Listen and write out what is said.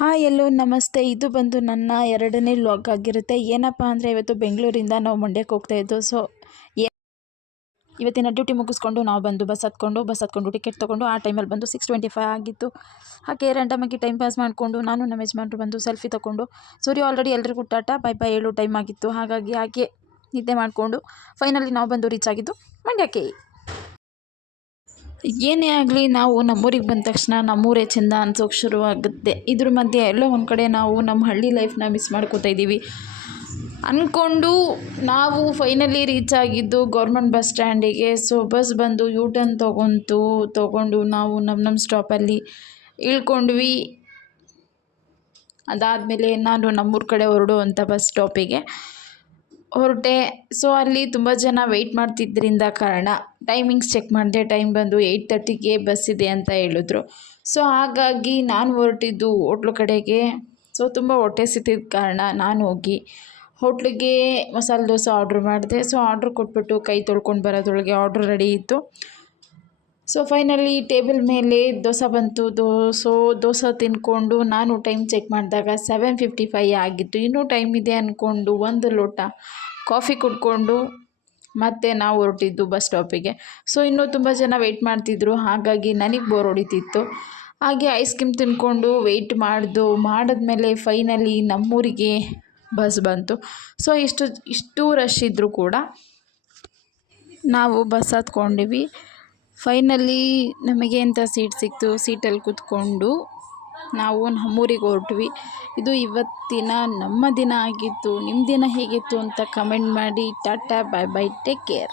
Hi ಎಲ್ಲೋ ನಮಸ್ತೆ. ಇದು ಬಂದು ನನ್ನ 2ನೇ ವ್ಲಾಗ್ ಆಗಿರುತ್ತೆ. ಏನಪ್ಪ ಅಂದರೆ ಇವತ್ತು ಬೆಂಗಳೂರಿಂದ ನಾವು ಮಂಡ್ಯಕ್ಕೆ ಹೋಗ್ತಾಯಿದ್ದು. ಸೊ ಇವತ್ತಿನ ಡ್ಯೂಟಿ ಮುಗಿಸ್ಕೊಂಡು ನಾವು ಬಂದು ಬಸ್ ಹತ್ಕೊಂಡು ಟಿಕೆಟ್ ತೊಗೊಂಡು ಆ ಟೈಮಲ್ಲಿ ಬಂದು 6:25 ಆಗಿತ್ತು. ಹಾಗೆ ರ್ಯಾಂಡಮಾಗಿ ಟೈಮ್ ಪಾಸ್ ಮಾಡಿಕೊಂಡು ನಾನು ನಮ್ಮ ಯಜಮಾನ್ರು ಬಂದು ಸೆಲ್ಫಿ ತೊಗೊಂಡು ಸೂರ್ಯ ಆಲ್ರೆಡಿ ಎಲ್ರಿಗೂ ಟಾಟಾ ಬೈ ಬೈ ಹೇಳೋ ಟೈಮ್ ಆಗಿತ್ತು. ಹಾಗಾಗಿ ಹಾಗೆ ನಿದ್ದೆ ಮಾಡಿಕೊಂಡು ಫೈನಲಿ ನಾವು ಬಂದು ರೀಚ್ ಆಗಿದ್ದು ಮಂಡ್ಯಕ್ಕೆ. ಏನೇ ಆಗಲಿ ನಾವು ನಮ್ಮೂರಿಗೆ ಬಂದ ತಕ್ಷಣ ನಮ್ಮೂರೇ ಚೆಂದ ಅನ್ಸೋಕೆ ಶುರುವಾಗುತ್ತೆ. ಇದ್ರ ಮಧ್ಯೆ ಎಲ್ಲೋ ಒಂದು ಕಡೆ ನಾವು ನಮ್ಮ ಹಳ್ಳಿ ಲೈಫ್ನ ಮಿಸ್ ಮಾಡ್ಕೋತಾ ಇದ್ದೀವಿ ಅಂದ್ಕೊಂಡು ನಾವು ಫೈನಲಿ ರೀಚ್ ಆಗಿದ್ದು ಗೌರ್ಮೆಂಟ್ ಬಸ್ ಸ್ಟ್ಯಾಂಡಿಗೆ. ಸೊ ಬಸ್ ಬಂದು ಯೂ ಟರ್ನ್ ತೊಗೊಂಡು ನಾವು ನಮ್ಮ ಸ್ಟಾಪಲ್ಲಿ ಇಳ್ಕೊಂಡ್ವಿ. ಅದಾದಮೇಲೆ ನಾನು ನಮ್ಮೂರ ಕಡೆ ಹೊರಡುವಂಥ ಬಸ್ ಸ್ಟಾಪಿಗೆ ಹೊರಟೆ. ಸೊ ಅಲ್ಲಿ ತುಂಬ ಜನ ವೆಯ್ಟ್ ಮಾಡ್ತಿದ್ದರಿಂದ ಕಾರಣ ಟೈಮಿಂಗ್ಸ್ ಚೆಕ್ ಮಾಡಿದೆ. ಟೈಮ್ ಬಂದು 8:30ಗೆ ಬಸ್ ಇದೆ ಅಂತ ಹೇಳಿದ್ರು. ಸೊ ಹಾಗಾಗಿ ನಾನು ಹೊರಟಿದ್ದು ಹೋಟ್ಲು ಕಡೆಗೆ. ಸೊ ತುಂಬ ಹೊಟ್ಟೆ ಸಿಕ್ತಿದ್ದ ಕಾರಣ ನಾನು ಹೋಗಿ ಹೋಟ್ಲಿಗೆ ಮಸಾಲೆ ದೋಸೆ ಆರ್ಡ್ರ್ ಮಾಡಿದೆ. ಸೊ ಆರ್ಡ್ರ್ ಕೊಟ್ಬಿಟ್ಟು ಕೈ ತೊಳ್ಕೊಂಡು ಬರೋದ್ರೊಳಗೆ ಆರ್ಡ್ರ್ ರೆಡಿ ಇತ್ತು. ಸೊ ಫೈನಲಿ ಟೇಬಲ್ ಮೇಲೆ ದೋಸೆ ಬಂತು. ದೋಸೆ ತಿಂದ್ಕೊಂಡು ನಾನು ಟೈಮ್ ಚೆಕ್ ಮಾಡಿದಾಗ 7:55 ಆಗಿತ್ತು. ಇನ್ನೂ ಟೈಮ್ ಇದೆ ಅಂದ್ಕೊಂಡು ಒಂದು ಲೋಟ ಕಾಫಿ ಕುಡ್ಕೊಂಡು ಮತ್ತೆ ನಾವು ಹೊರಟಿದ್ದು ಬಸ್ ಸ್ಟಾಪಿಗೆ. ಸೊ ಇನ್ನೂ ತುಂಬ ಜನ ವೆಯ್ಟ್ ಮಾಡ್ತಿದ್ರು, ಹಾಗಾಗಿ ನನಗೆ ಬೋರ್ ಹೊಡಿತಿತ್ತು. ಹಾಗೆ ಐಸ್ ಕ್ರೀಮ್ ತಿಂದ್ಕೊಂಡು ವೆಯ್ಟ್ ಮಾಡಿದ್ಮೇಲೆ ಫೈನಲಿ ನಮ್ಮೂರಿಗೆ ಬಸ್ ಬಂತು. ಸೊ ಇಷ್ಟು ರಶ್ ಇದ್ದರೂ ಕೂಡ ನಾವು ಬಸ್ ಹತ್ಕೊಂಡಿವಿ. ಫೈನಲಿ ನಮಗೆ ಅಂತ ಸೀಟ್ ಸಿಕ್ತು. ಸೀಟಲ್ಲಿ ಕೂತ್ಕೊಂಡು ನಾವು ನಮ್ಮೂರಿಗೆ ಹೊರಟ್ವಿ. ಇದು ಇವತ್ತಿನ ನಮ್ಮ ದಿನ ಆಗಿತ್ತು. ನಿಮ್ಮ ದಿನ ಹೇಗಿತ್ತು ಅಂತ ಕಮೆಂಟ್ ಮಾಡಿ. Tata bye bye, take care.